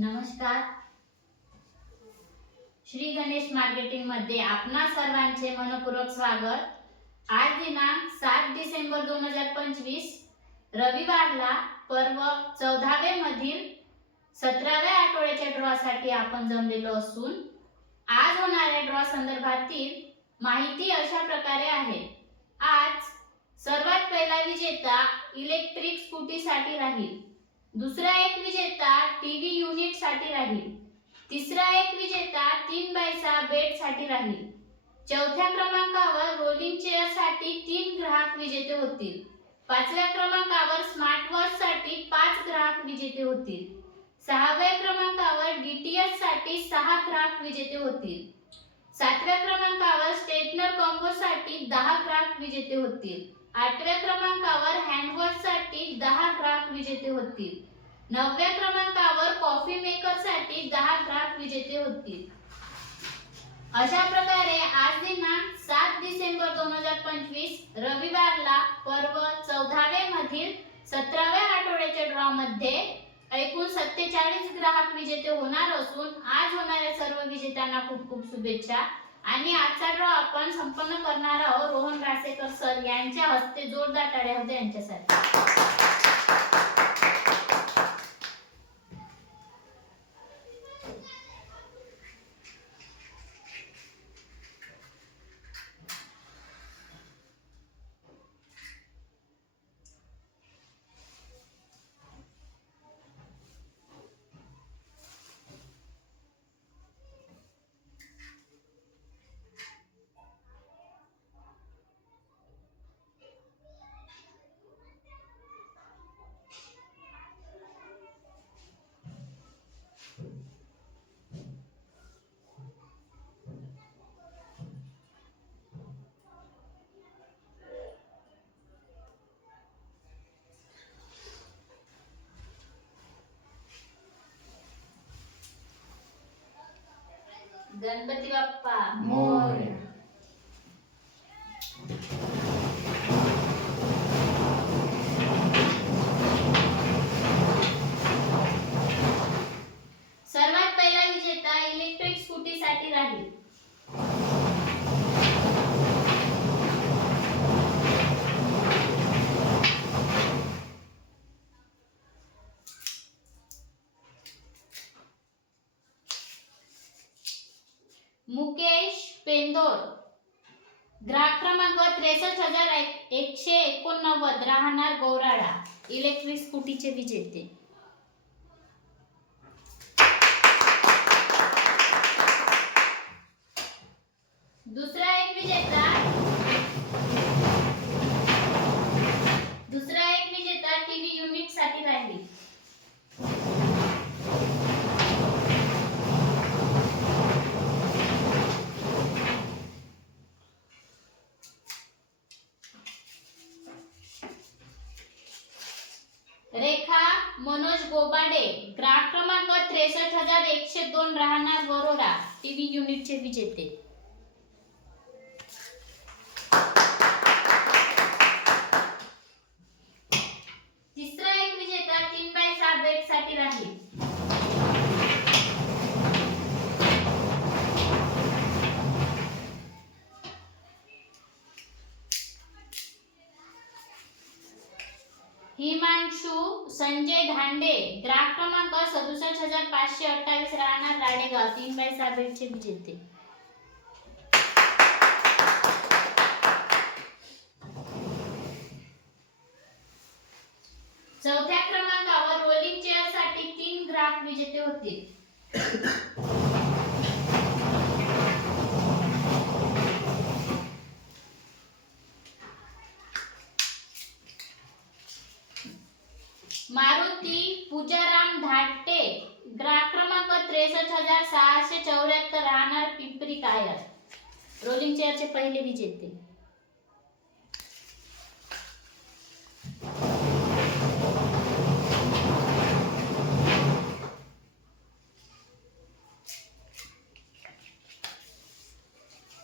नमस्कार. श्री गणेश मार्केटिंग मध्ये आपणा सर्वांचे मनपूर्वक स्वागत. आज दिनांक 7 डिसेंबर 2025 रविवारला पर्व 14वे मधील 17व्या आठवड्याच्या ड्रॉ साठी आपण जमलेलो असून आज होणाऱ्या ड्रॉ संदर्भातील माहिती अशा प्रकारे आहे. आज सर्वात पहिला विजेता इलेक्ट्रिक स्कूटी साठी राहील. दुसरा एक विजेता टीव्ही युनिट साठी राहील. तिसरा एक विजेता 3x6 बेड साठी राहील. चौथ्या क्रमांकावर रोलिंग चेअर साठी 3 ग्राहक विजेते होतील. पाचव्या क्रमांकावर स्मार्ट वॉच साठी 5 ग्राहक विजेते होतील. सहाव्या क्रमांकावर डीटीएच साठी 6 ग्राहक विजेते होतील. सातव्या क्रमांकावर स्टेटनर कॉम्बो साठी 10 ग्राहक विजेते होतील. आठव्या क्रमांकावर हँडवॉश साठी 10 ग्राहक विजेते होतील. नवव्या क्रमांकावर कॉफी मेकर साठी 10 ग्राहक विजेते होतील. अशा प्रकारे आज दिनांक 7 डिसेंबर 2025 रविवारला पर्व 14वे मधील 17व्या आठवड्याच्या ड्रॉ मध्ये एकूण 47 ग्राहक विजेते होणार असून आज होणाऱ्या सर्व विजेत्यांना खूप खूप शुभेच्छा. आणि आजचा ड्रॉ आपण संपन्न करणार आहोत रोहन रासेकर सर यांच्या हस्ते. जोरदार टाळ्या होत्या यांच्यासाठी. गणपती बाप्पा मोरया. सर्वात पहिला विजेता इलेक्ट्रिक स्कूटी साठी राहील. मुकेश पेंदोर, ग्राहक क्रमांक 63,189, राहणार गौराडा, इलेक्ट्रिक स्कूटीचे विजेते. दुसरा एक विजेता टीव्ही युनिट साठी राहील. रेखा मनोज गोबाडे, ग्राहक क्रमांक 63,102, राहणार वरोरा, टीव्ही युनिटचे विजेते. तिसरा एक विजेता 3x6 बेड साठी राहील. हिमांशु संजय धांडे, ग्राहक क्रमांक 67,528, राहणार राडेगाव, 3x6 बेडचे विजेते. चौथ्या क्रमांकावर रोलिंग चेअर साठी 3 ग्राहक विजेते होतील. मारुती पूजाराम धाटे, ग्राहक क्रमांक 63,674, राहणार पिंपरी कायर, रोलिंग चेअरचे पहिले विजेते.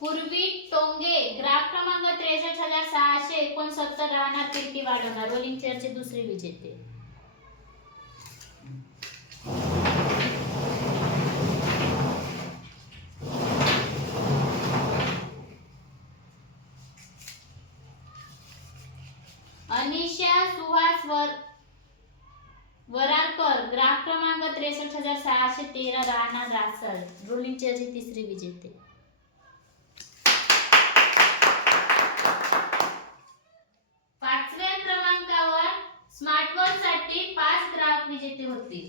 पूर्वी टोंगे, ग्राहक क्रमांक 63,669, राहणार पिंपरी वाढवणार, रोलिंग चेअरचे दुसरे विजेते. अनिशा सुहास वरारकर ग्राफ क्रमांक 63613 राहणार रासळ रोलिंग चेअरचे तिसरे विजेते. पाचव्या क्रमांकावर स्मार्टवॉच साठी 5 ग्राहक विजेते होते.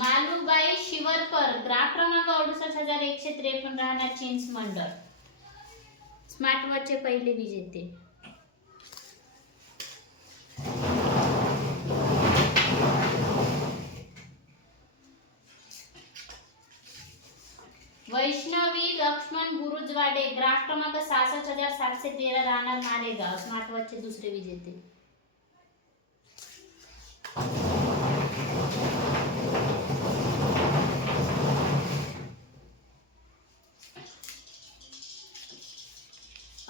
मालूबाई शिवरकर ग्राफ क्रमांक 68153 राहणार चिंच मंडळ स्मार्टवॉचचे पहिले विजेते. वैष्णवी लक्ष्मण गुरुजवाडे ग्राफ क्रमांक 66713 राहणार मालेगाव स्मार्टवॉचचे दुसरे विजेते.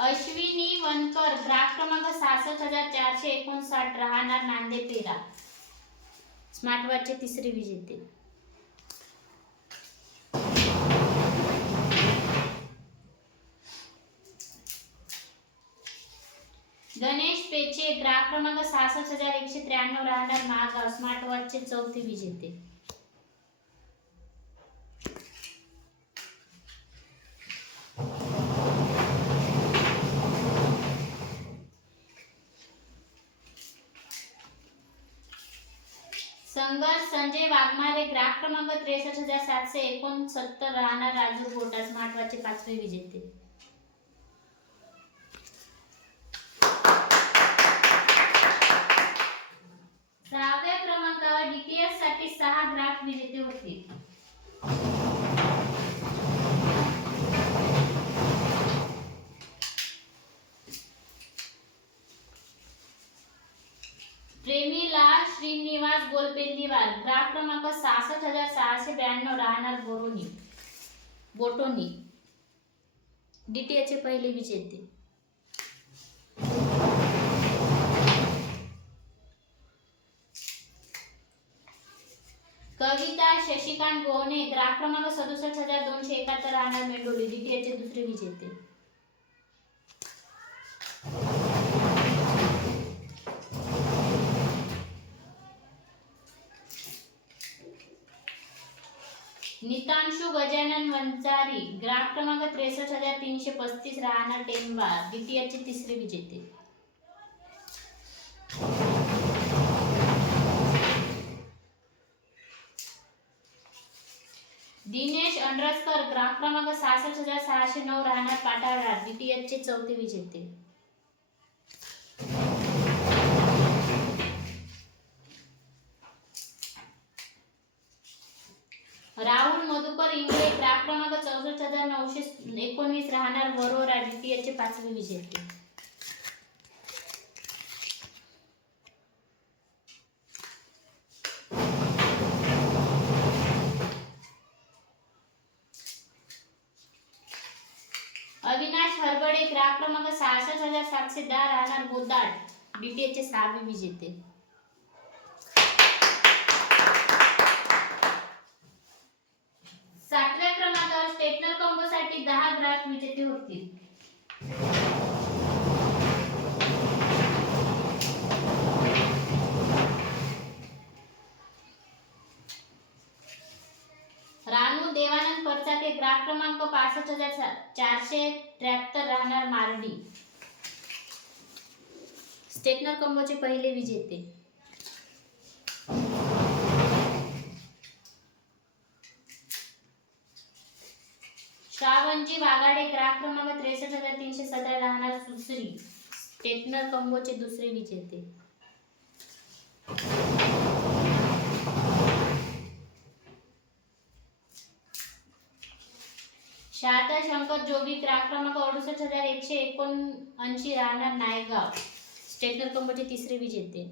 अश्विनी वनकर ग्राफ क्रमांक 66459 राहणार नांदेपेरा स्मार्टवॉचचे तिसरे विजेते. गणेश पेचे ग्राफ क्रमांक 66193 राहणार नागाव स्मार्टवॉचचे चौथे विजेते. संघर्ष संजय वाघमारे ग्राफ क्रमांक 63769 राहणार राजूर गोटा स्मार्टवॉचचे पाचवे विजेते. सहाव्या क्रमांकावर डीटीएच साठी 6 ग्राहक विजेते होते. प्रेमीला श्रीनिवास गोलपेंदीवार ग्राफ क्रमांक 66692 राहणार बोटोनी डीटीएच चे पहिले विजेते. कविता शशिकांत गोहणे ग्राफ क्रमांक 67271 राहणार मेंडोली डीटीएच चे दुसरे विजेते. नितांशु गजानन वंजारी ग्राफ क्रमांक 63335 राहणार टेंबा डीटीएच चे तिसरे विजेते. दिनेश अंडरस्कर ग्राफ क्रमांक 66609 राहणार पाटाळा डीटीएच चे चौथे विजेते. राहुल मधुकर इंगळे ग्राफ क्रमांक 64919 राहणार वरोरा डीटीएच चे पाचवे विजेते. अविनाश हरबडे ग्राफ क्रमांक 66710 राहणार बोदाड डीटीएच चे सहावे विजेते. सातव्या क्रमांकावर स्टेटनर कॉम्बो साठी 10 ग्राहक विजेते होतील. रानू देवानंद परचाटे ग्राफ क्रमांक 65473 राहणार मारडी स्टेटनर कॉम्बोचे पहिले विजेते. श्रावणजी वाघाडे ग्राफ क्रमांक 63317 राहणार सुसरी स्टेटनर कॉम्बोचे दुसरे विजेते. शारदा शंकर जोगी ग्राफ क्रमांक 68179 राहणार नायगाव स्टेटनर कॉम्बोचे तिसरे विजेते.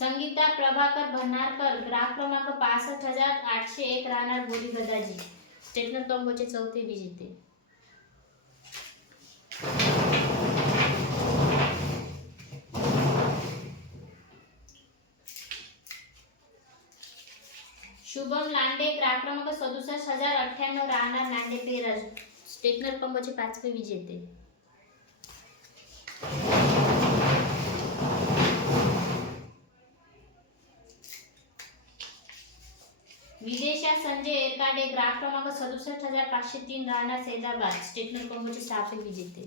संगीता प्रभाकर भंडारकर ग्राफ क्रमांक 65801 राहणार बोरी गदाजी स्टेटनर कॉम्बोचे चौथे विजेते. शुभम लांडे ग्राहक क्रमांक 67,098 राहणार नांदे पेरज स्टेटनर कंबोचे 5वे विजेते. विदेशा संजय एरकाडे ग्राहक क्रमांक 67,503 राहणार सैदाबाद स्टेटनर कंबोचे 6वे विजेते.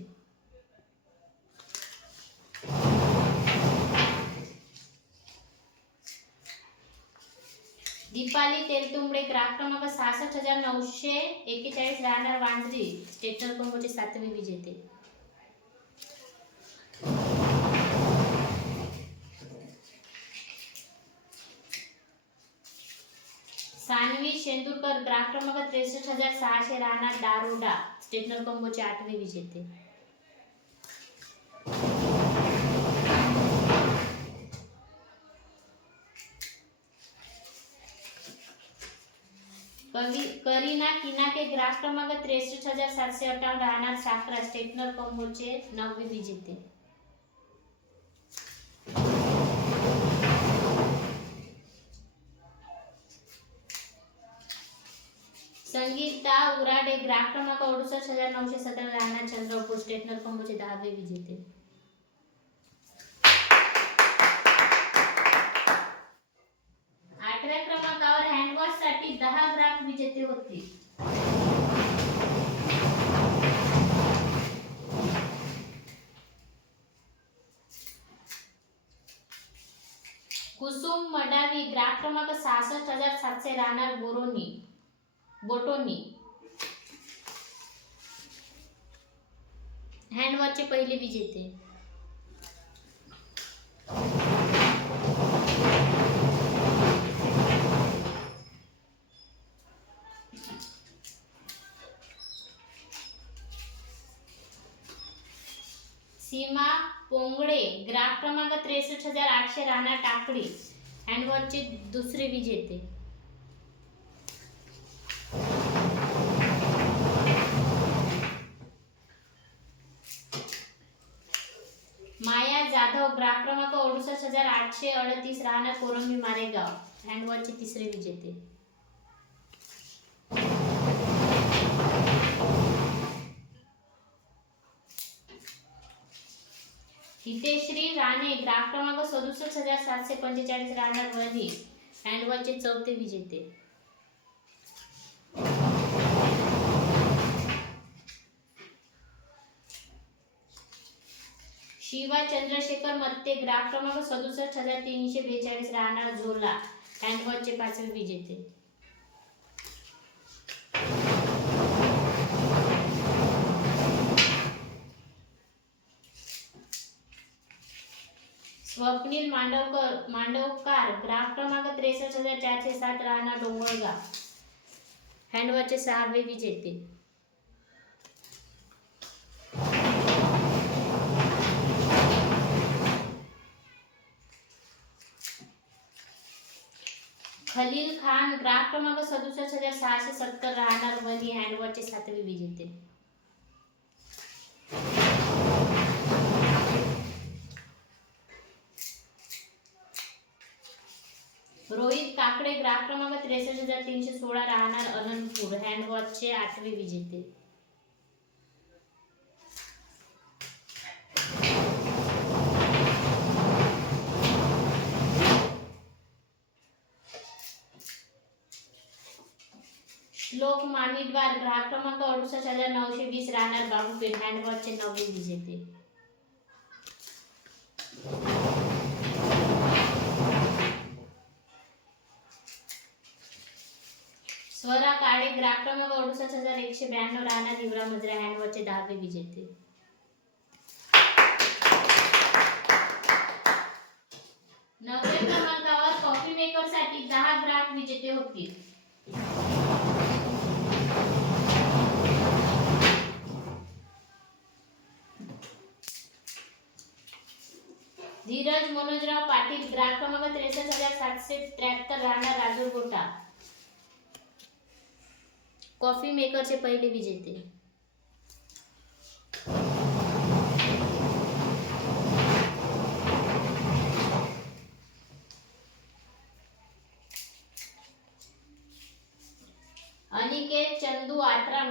दीपाली तेलतुंबडे ग्राहक क्रमांक 66,941 राहणार वांद्री स्टेटनर कंबोचे 7वे विजेते. सानवी शेंदुरकर ग्राहक क्रमांक 63,600 राहणार दारोडा स्टेटनर कंबोचे 8वे विजेते. करीना किनाके ग्राहक क्रमांक 63,758 राहणार साखरा स्टेटनर कंबोचे 9वे विजेते. संगीता उराडे ग्राहक क्रमांक 68,917 राहणार चंद्रपूर स्टेटनर कंबोचे 10वे विजेते. क्रमांकावर हँडवॉश साठी 10 ग्राहक विजेते होते. कुसुम मडावी ग्राहक क्रमांक 66,700 राहणार बोटोनी हँडवॉशचे पहिले विजेते. सीमा पोंगडे ग्राहक क्रमांक 63,800 राहणार टाकळी हँडवॉशचे 2रे विजेते. माया जाधव ग्राहक क्रमांक 68,838 राहणार कोरंबी मारेगाव हँडवॉशचे 3रे विजेते. हितेश्री राणे ग्राहक क्रमांक 67,745 राहणार वणी हँडवॉशचे 4थे विजेते. शिवा चंद्रशेखर मत्ते ग्राहक क्रमांक 67,342 राहणार झोला हँडवॉशचे 5वे विजेते. स्वप्नील मांडवकार ग्राहक क्रमांक 63,407 राहणार डोंगरगाव हँडवॉशचे 6वे विजेते. खलील खान ग्राहक क्रमांक 67,670 राहणार वणी हँडवॉशचे 7वे विजेते. रोहित काकडे ग्राहक क्रमांक 63,316 राहणार अनंतपूर हँडवॉशचे 8वे विजेते. श्लोक मामिडवार ग्राहक क्रमांक 68,920 राहणार बाबूपेठ हँडवॉशचे 9वे विजेते. स्वरा काळे ग्राहक क्रमांक 68,192 राहणार हिवरा मजरा हँडवॉशचे 10वे विजेते. नवव्या क्रमांकावर कॉफी मेकर साठी 10 ग्राहक विजेते होतील. धीरज मनोजराव पाटील ग्राहक क्रमांक 63,773 राहणार राजूर गोटा कॉफी मेकरचे पहिले विजेते.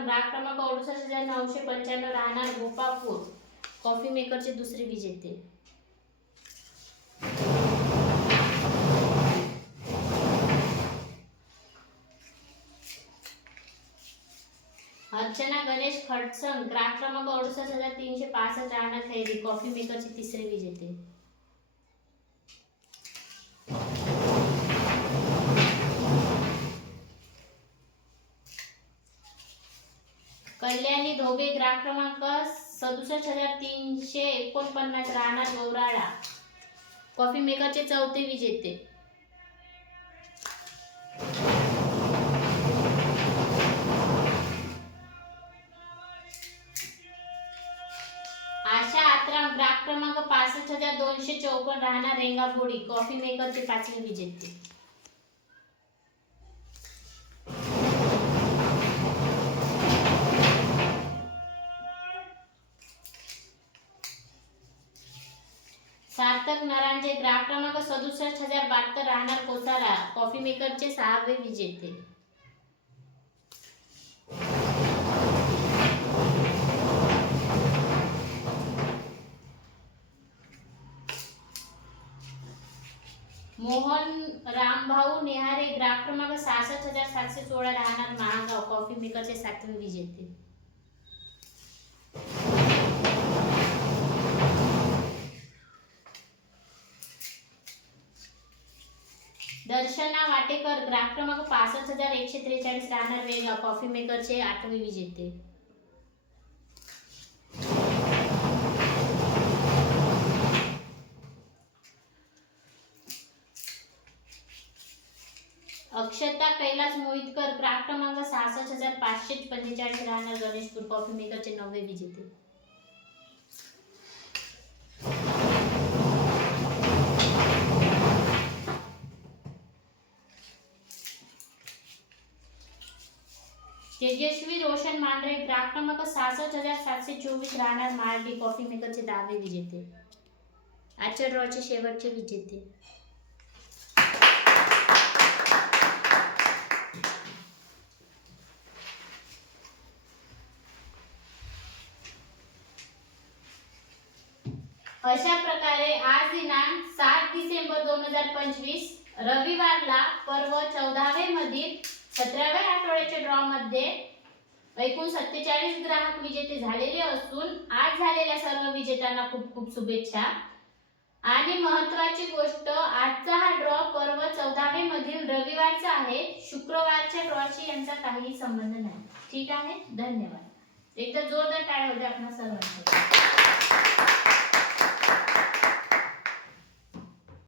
ग्राहक क्रमांक 68,995 राहणार गोपापूर, कॉफी मेकरचे दुसरे विजेते. अर्चना गणेश खडसंग, ग्राहक क्रमांक 68,365 राहणार खैरी, कॉफी मेकरचे तिसरे विजेते. कल्याणी धोबे, ग्राहक क्रमांक 67,349 राहणार गौराळा, कॉफी मेकरचे चौथे विजेते. आशा आत्राम, ग्राहक क्रमांक 65,254 राहणार रेंगाबोडी, कॉफी मेकरचे पाचवे विजेते. सार्थक नरांजे, ग्राहक क्रमांक 67,072 राहणार कोसारा, कॉफी मेकरचे सहावे विजेते. मोहन रामभाऊ नेहारे, ग्राहक क्रमांक 66,716 राहणार महागाव, कॉफी मेकरचे सातवे विजेते. दर्शना वाटेकर, ग्राहक क्रमांक 65,143 राहणार वेगा, कॉफी मेकरचे आठवे विजेते. अक्षता कैलास मोहितकर, ग्राहक क्रमांक 66,545 राहणार गणेशपूर, कॉफी मेकरचे नववे विजेते. तेजस्वी रोशन मांढरे, ग्राहक क्रमांक 66,724 राहणार मार्डी, कॉफी मेकरचे दहावे विजेते. आजच्या ड्रॉचे शेवटचे विजेते. अशा प्रकारे आज दिनांक 7 डिसेंबर 2025 रविवारला पर्व 14वे मधील 17व्या आठवड्याच्या ड्रॉ मध्ये एकूण 47 ग्राहक विजेते झालेले असून आज झालेल्या सर्व विजेत्यांना खूप खूप शुभेच्छा. आणि महत्त्वाची गोष्ट, आजचा हा ड्रॉ पर्व 14वे मधील रविवारचा आहे, शुक्रवारच्या ड्रॉशी यांचा काहीही संबंध नाही. ठीक आहे, धन्यवाद. एकदा जोरदार टाळ्या होत्या आपल्या सर्वांसाठी.